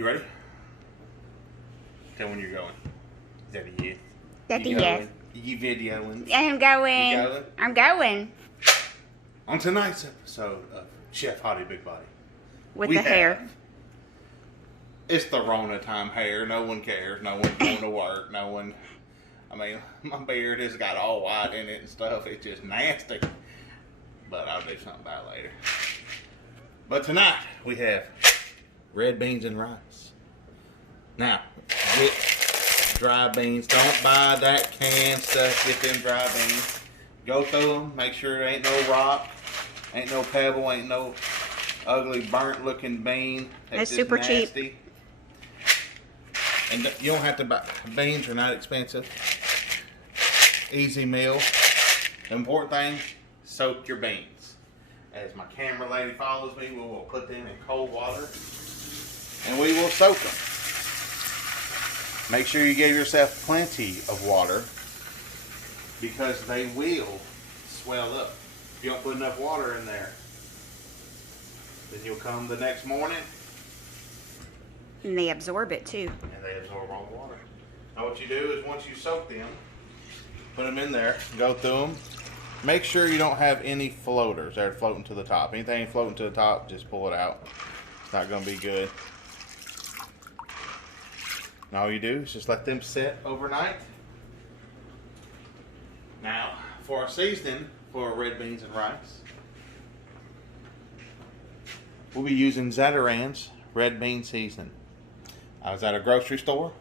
You ready? Tell when you're going. Is that a yes? That's a You yes. going? You videoing? I'm going. You going? I'm going. On tonight's episode of Chef Hottie Big Body. With the hair. It's the Rona time hair. No one cares. No one's going to work. No one. I mean, my beard has got all white in it and stuff. It's just nasty. But I'll do something about it later. But tonight we have red beans and rice. Now, get dry beans. Don't buy that canned stuff. Get them dry beans. Go through them. Make sure there ain't no rock, ain't no pebble, ain't no ugly burnt looking bean. That's super nasty. cheap. And you don't have to buy. Beans are not expensive. Easy meal. The important thing, soak your beans. As my camera lady follows me, we will put them in cold water and we will soak them. Make sure you give yourself plenty of water because they will swell up. If you don't put enough water in there, then you'll come the next morning And they absorb it too. and they absorb all the water. Now what you do is once you soak them, put them in there, go through them. Make sure you don't have any floaters that are floating to the top. Anything floating to the top, just pull it out. It's not going to be good. And all you do is just let them sit overnight. Now, for our seasoning for red beans and rice, we'll be using Zatarain's red bean seasoning. I was at a grocery store.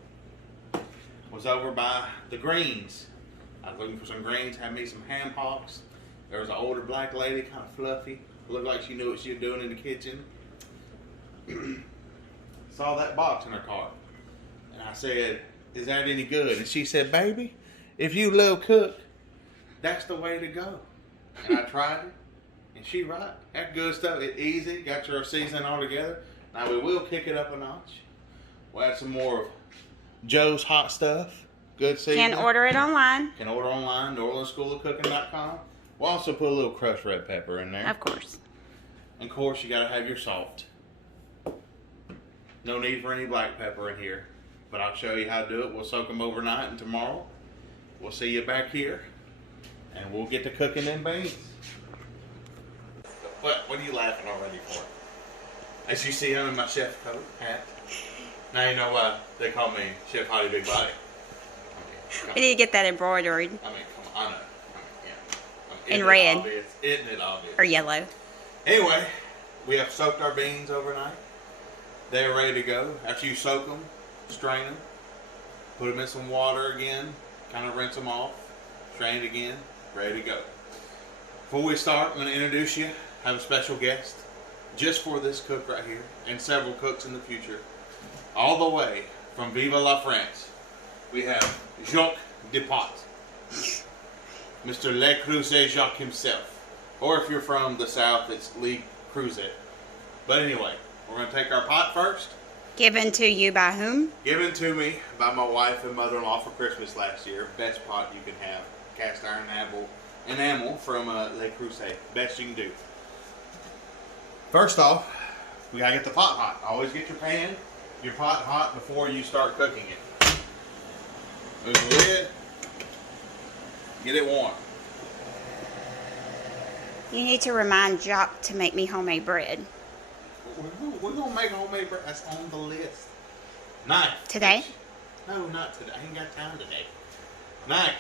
Was over by the greens. I was looking for some greens, had me some ham hocks. There was an older black lady, kind of fluffy. Looked like she knew what she was doing in the kitchen. Saw that box in her cart. And I said, is that any good? And she said, baby, if you love cook, that's the way to go. And I tried it. And she right. That good stuff. It's easy. Got your seasoning all together. Now we will kick it up a notch. We'll add some more of Joe's hot stuff. Good seasoning. Can order it online. Can order online, NewOrleansSchoolOfCooking.com. We'll also put a little crushed red pepper in there. Of course. And of course, you gotta have your salt. No need for any black pepper in here. But I'll show you how to do it. We'll soak them overnight, and tomorrow we'll see you back here. And we'll get to cooking them beans. What are you laughing already for? As you see, I'm in my chef coat, hat. Now you know why they call me Chef Hottie Big Body. We need to get that embroidered. I mean, come on, I know. Yeah. In red. Isn't it obvious? Or yellow. Anyway, we have soaked our beans overnight. They're ready to go. After you soak them, strain them, put them in some water again, kind of rinse them off, strain it again, ready to go. Before we start, I'm going to introduce you. I have a special guest just for this cook right here and several cooks in the future. All the way from Viva la France, we have Jacques Depot, Mr. Le Creuset Jacques himself. Or if you're from the South, it's Lee Creuset. But anyway, we're going to take our pot first. Given to you by whom? Given to me by my wife and mother-in-law for Christmas last year. Best pot you can have. Cast iron enamel from Le Creuset. Best you can do. First off, we got to get the pot hot. Always get your pot hot before you start cooking it. Move the lid. Get it warm. You need to remind Jock to make me homemade bread. We're going to make homemade bread. That's on the list. Knife. Today? No, not today. I ain't got time today. Knife.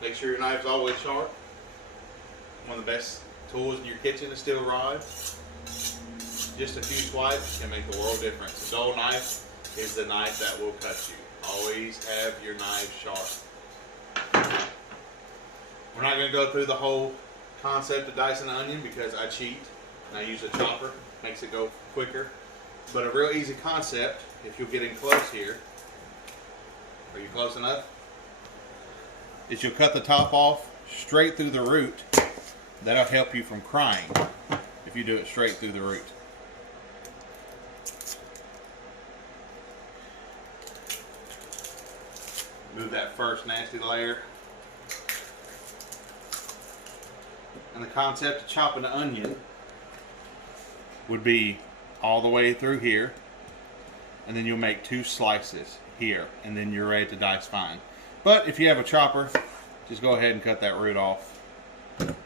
Make sure your knife's always sharp. One of the best tools in your kitchen is steel rod. Just a few swipes can make the world difference. A dull knife is the knife that will cut you. Always have your knife sharp. We're not going to go through the whole concept of dicing an onion because I cheat and I use a chopper. Makes it go quicker. But a real easy concept, if you'll get in close here. Are you close enough? Is you'll cut the top off straight through the root. That'll help you from crying if you do it straight through the root. Move that first nasty layer. And the concept of chopping an onion would be all the way through here. and then you'll make 2 slices here, and then you're ready to dice fine. But if you have a chopper, just go ahead and cut that root off,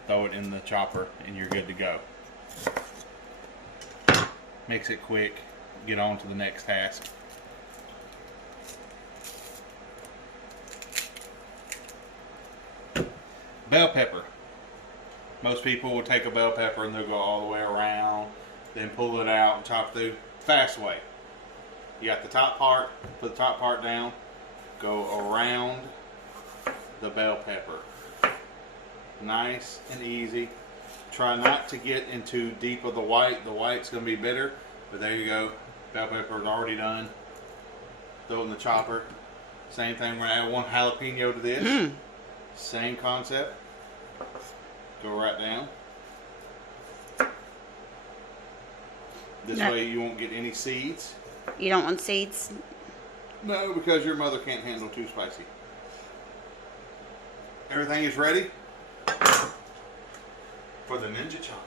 throw it in the chopper, and you're good to go. Makes it quick, get on to the next task. Bell pepper. Most people will take a bell pepper and they'll go all the way around, then pull it out and chop through. Fast way. You got the top part, put the top part down, go around the bell pepper. Nice and easy. Try not to get into deep of the white. The white's going to be bitter, but there you go. Bell pepper is already done. Throw it in the chopper. Same thing, we're going to add 1 jalapeno to this. Same concept. Go right down. This way you won't get any seeds. You don't want seeds? No, because your mother can't handle too spicy. Everything is ready for the Ninja Chopper.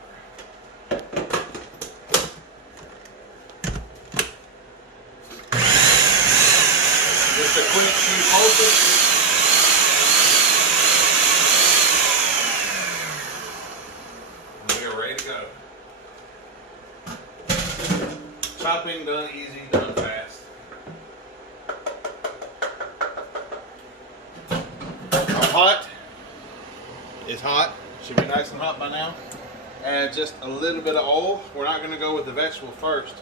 Just a quick few pulses. Chopping done easy, done fast. Our pot is hot. Should be nice and hot by now. Add just a little bit of oil. We're not going to go with the vegetable first.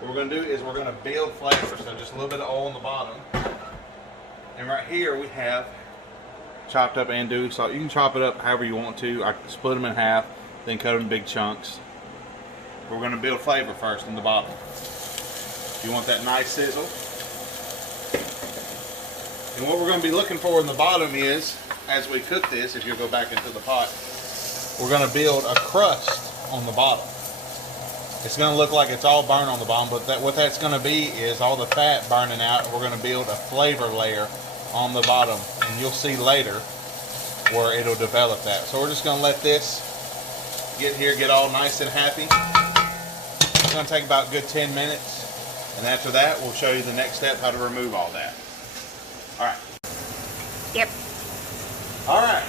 What we're going to do is we're going to build flavor. So just a little bit of oil on the bottom. And right here we have chopped up andouille salt. You can chop it up however you want to. I split them in half, then cut them in big chunks. We're going to build flavor first in the bottom. You want that nice sizzle. And what we're going to be looking for in the bottom is, as we cook this, if you go back into the pot, we're going to build a crust on the bottom. It's going to look like it's all burned on the bottom, but what that's going to be is all the fat burning out, and we're going to build a flavor layer on the bottom. And you'll see later where it'll develop that. So we're just going to let this get here, get all nice and happy. It's going to take about a good 10 minutes. And after that, we'll show you the next step, how to remove all that. All right. Yep. All right.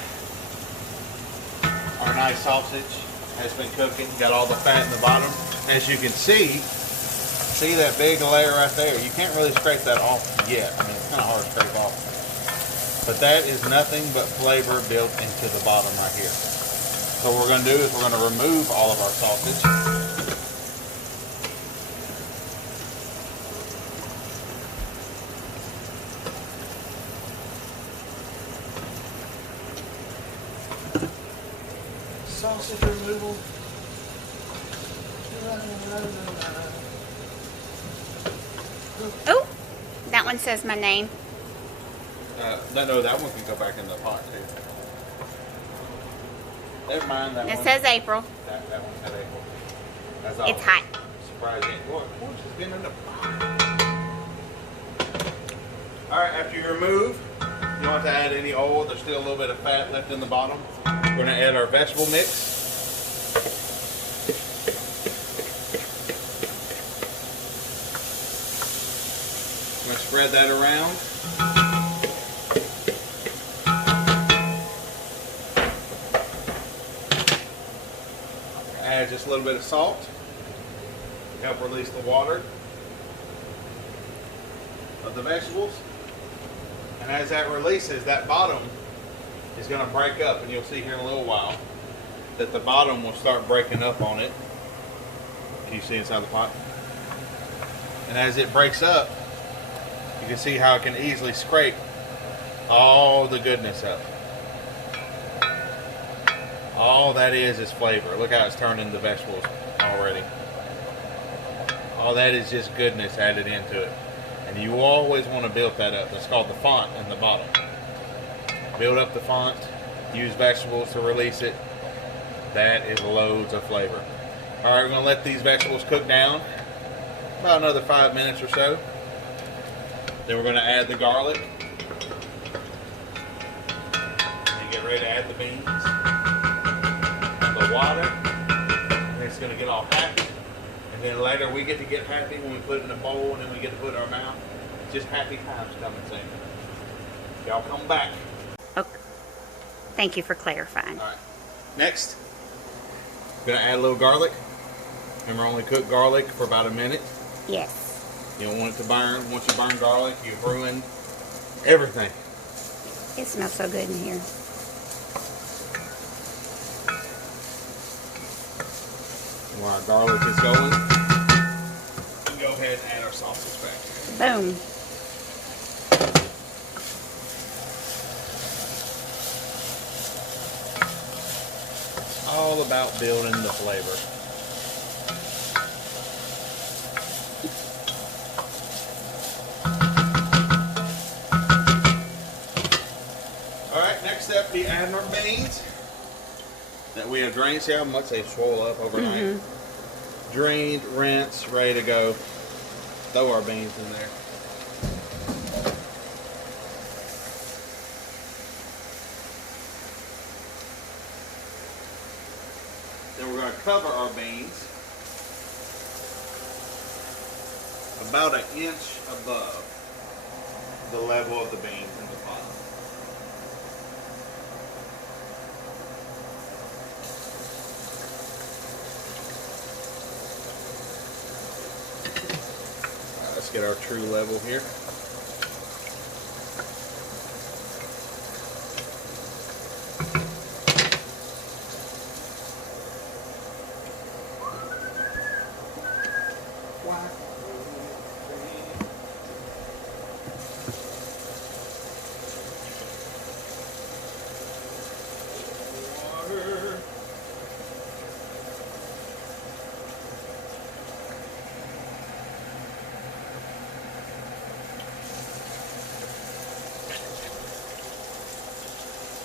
Our nice sausage has been cooking. Got all the fat in the bottom. As you can see that big layer right there. You can't really scrape that off yet. I mean, it's kind of hard to scrape off. But that is nothing but flavor built into the bottom right here. So what we're going to do is we're going to remove all of our sausage. Sausage removal. Oh, that one says my name. No, that one can go back in the pot too. Never mind that one. It says April. That one said April. That's all. It's hot. Surprising. Look, of course it's been in the pot. Alright, after you remove, you don't have to add any oil. There's still a little bit of fat left in the bottom. We're going to add our vegetable mix. I'm going to spread that around. Add just a little bit of salt. Help release the water of the vegetables. And as that releases, that bottom is going to break up, and you'll see here in a little while that the bottom will start breaking up on it. Can you see inside the pot? And as it breaks up, you can see how it can easily scrape all the goodness up. All that is flavor. Look how it's turned into vegetables already. All that is just goodness added into it. And you always want to build that up. That's called the font in the bottom. Build up the font. Use vegetables to release it. That is loads of flavor. Alright, we're going to let these vegetables cook down about another 5 minutes or so. Then we're going to add the garlic. And get ready to add the beans. The water. And it's going to get all happy. And And then later we get to get happy when we put it in a bowl and then we get to put it in our mouth. Just happy times coming soon. Y'all come back. Okay. Thank you for clarifying. All right. Next, we're gonna add a little garlic. Remember, only cook garlic for about a minute. Yes. You don't want it to burn. Once you burn garlic, you've ruined everything. It smells so good in here. While our garlic is going, we can go ahead and add our sausage back. Boom. All about building the flavor. Alright, next step, we add our beans that we have drained. See how much they swole up overnight? Drained, rinsed, ready to go. Throw our beans in there. Then we're going to cover our beans about an inch above the level of the beans in the pot. Alright, let's get our true level here.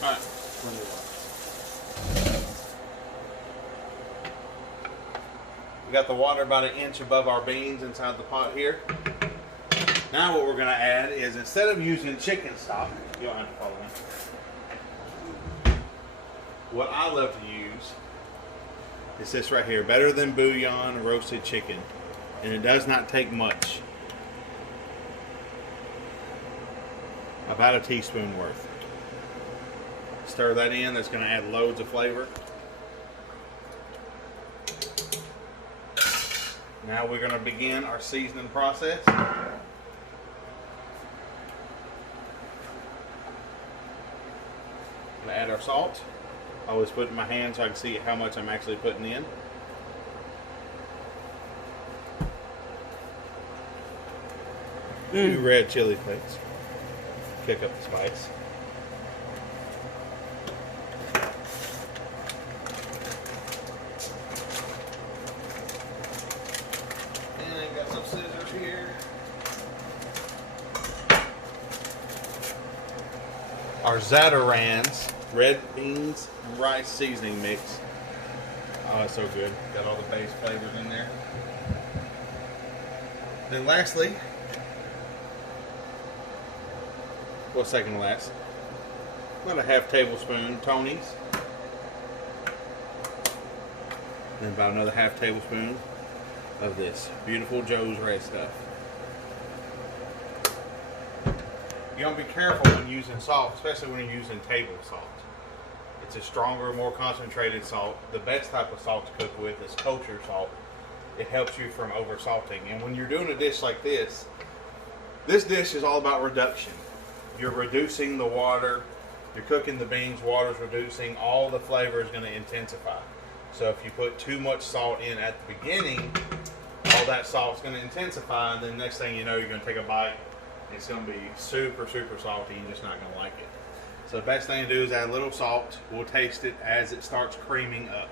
Alright, we got the water about an inch above our beans inside the pot here. Now what we're going to add is, instead of using chicken stock, you don't have to follow me. What I love to use is this right here, Better Than Bouillon roasted chicken. And it does not take much. About a teaspoon worth. Stir that in. That's going to add loads of flavor. Now we're going to begin our seasoning process. Going to add our salt. I always put it in my hand so I can see how much I'm actually putting in. Two red chili flakes. Pick up the spice. And I got some scissors here. Our Zatarain's red beans and rice seasoning mix. Oh, it's so good. Got all the base flavors in there. Then lastly, well, second to last, about a half tablespoon Tony's. Then about another half tablespoon of this beautiful Joe's Red Stuff. You gotta be careful when using salt, especially when you're using table salt. It's a stronger, more concentrated salt. The best type of salt to cook with is kosher salt. It helps you from over salting. And when you're doing a dish like this dish is all about reduction. You're reducing the water, you're cooking the beans, water's reducing, all the flavor is going to intensify. So if you put too much salt in at the beginning, all that salt's going to intensify, and then next thing you know, you're going to take a bite, it's going to be super, super salty, and you're just not going to like it. So the best thing to do is add a little salt. We'll taste it as it starts creaming up.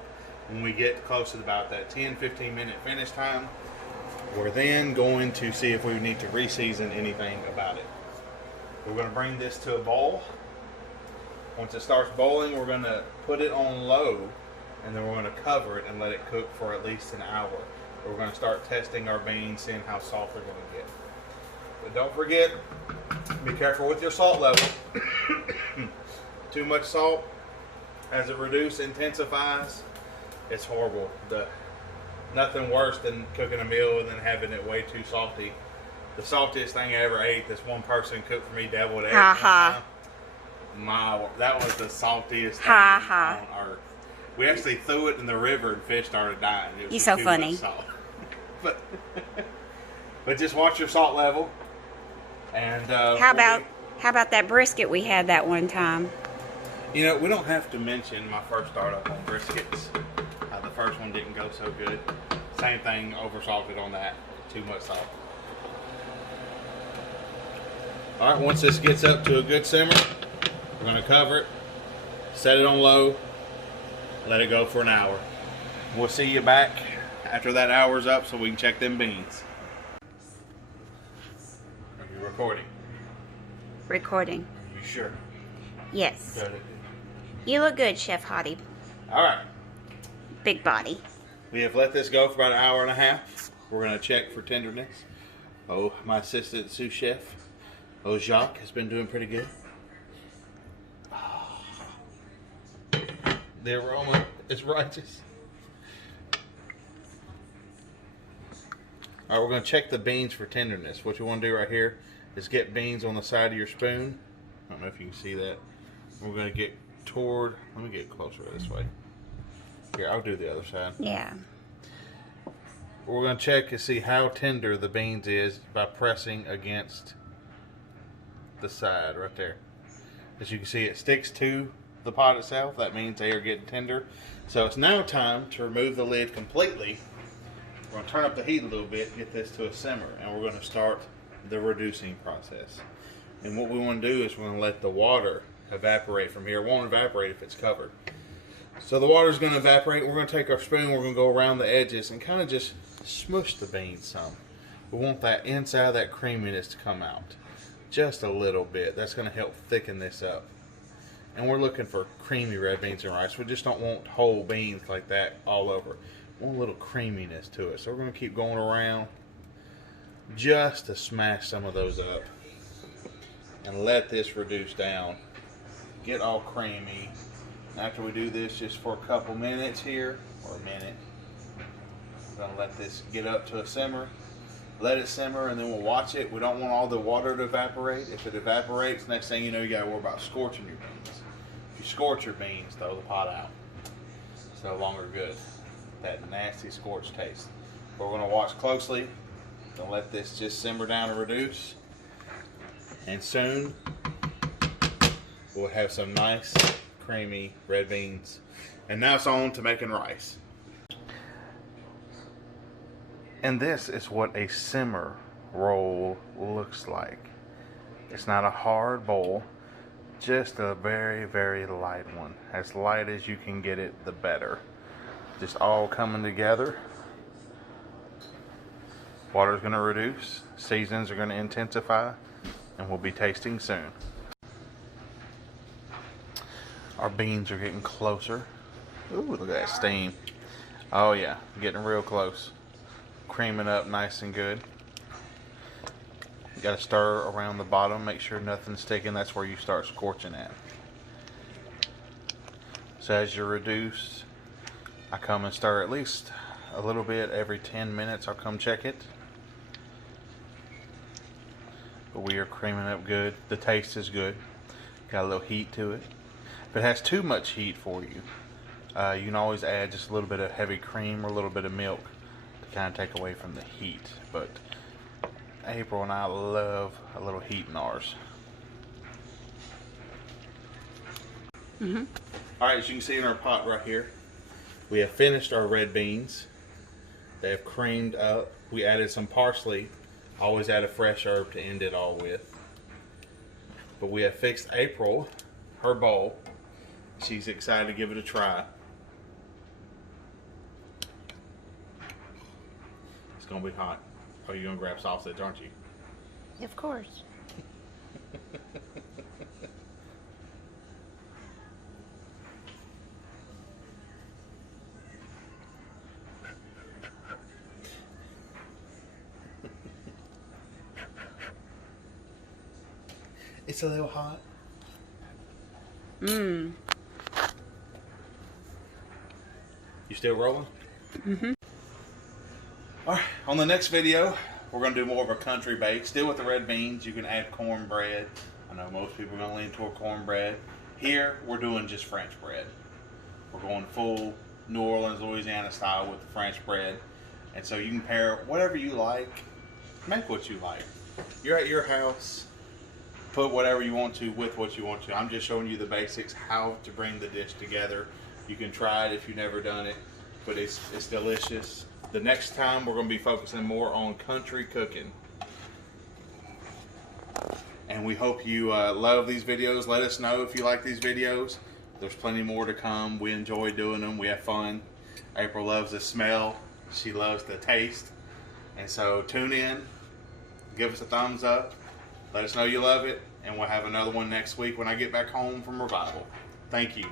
When we get close to about that 10-15 minute finish time, we're then going to see if we need to re-season anything about it. We're going to bring this to a boil. Once it starts boiling, we're going to put it on low, and then we're going to cover it and let it cook for at least an hour. We're going to start testing our beans, seeing how soft they're going to get. But don't forget, be careful with your salt level. Too much salt, as it reduces, intensifies, it's horrible. The nothing worse than cooking a meal and then having it way too salty. The saltiest thing I ever ate, this one person cooked for me deviled eggs. Ha ha. That was the saltiest thing Ha on earth. We actually threw it in the river and fish started dying. It was You're just so too funny. much salt. but just watch your salt level. And How about that brisket we had that one time? You know, we don't have to mention my first startup on briskets. The first one didn't go so good. Same thing, over salted on that. Too much salt. Alright, once this gets up to a good simmer, we're going to cover it, set it on low, let it go for an hour. We'll see you back after that hour's up so we can check them beans. Are you recording? Recording. Are you sure? Yes. Good. You look good, Chef Hottie. Alright. Big body. We have let this go for about an hour and a half. We're going to check for tenderness. Oh, my assistant sous chef, Jacques, has been doing pretty good. The aroma is righteous. Alright, we're going to check the beans for tenderness. What you want to do right here is get beans on the side of your spoon. I don't know if you can see that. We're going to get toward, let me get closer this way. Here, I'll do the other side. Yeah. We're going to check to see how tender the beans is by pressing against the side right there. As you can see, it sticks to the pot itself. That means they are getting tender. So it's now time to remove the lid completely. We're going to turn up the heat a little bit, get this to a simmer, and we're going to start the reducing process. And what we want to do is we're going to let the water evaporate from here. It won't evaporate if it's covered. So the water's going to evaporate. We're going to take our spoon, we're going to go around the edges and kind of just smush the beans some. We want that inside, that creaminess to come out. Just a little bit. That's going to help thicken this up. And we're looking for creamy red beans and rice. We just don't want whole beans like that all over. We want a little creaminess to it. So we're going to keep going around just to smash some of those up. And let this reduce down. Get all creamy. After we do this just for a couple minutes here, or a minute, we're going to let this get up to a simmer. Let it simmer and then we'll watch it. We don't want all the water to evaporate. If it evaporates, next thing you know, you got to worry about scorching your beans. If you scorch your beans, throw the pot out. It's no longer good. That nasty scorched taste. But we're going to watch closely. Going to let this just simmer down and reduce. And soon, we'll have some nice, creamy red beans. And now it's on to making rice. And this is what a simmer roll looks like. It's not a hard bowl, just a very, very light one. As light as you can get it, the better. Just all coming together. Water's going to reduce, seasons are going to intensify, and we'll be tasting soon. Our beans are getting closer. Ooh, look at that steam. Oh yeah, getting real close. Creaming up nice and good. You got to stir around the bottom, make sure nothing's sticking. That's where you start scorching at. So as you reduce, I come and stir at least a little bit every 10 minutes. I'll come check it. But we are creaming up good. The taste is good. Got a little heat to it. If it has too much heat for you, you can always add just a little bit of heavy cream or a little bit of milk to kind of take away from the heat. But April and I love a little heat in ours. Alright, as you can see in our pot right here, we have finished our red beans. They have creamed up. We added some parsley. Always add a fresh herb to end it all with. But we have fixed April her bowl. She's excited to give it a try. It's gonna be hot. Oh, you're gonna grab sausage, aren't you? Of course. It's a little hot. Mmm. You still rolling? On the next video, we're going to do more of a country bake. Still with the red beans, you can add cornbread. I know most people are going to lean toward cornbread. Here, we're doing just French bread. We're going full New Orleans, Louisiana style with the French bread. And so you can pair whatever you like. Make what you like. You're at your house. Put whatever you want to with what you want to. I'm just showing you the basics, how to bring the dish together. You can try it if you've never done it, but it's delicious. The next time we're going to be focusing more on country cooking. And we hope you love these videos. Let us know if you like these videos. There's plenty more to come. We enjoy doing them. We have fun. April loves the smell. She loves the taste. And so tune in. Give us a thumbs up. Let us know you love it. And we'll have another one next week when I get back home from Revival. Thank you.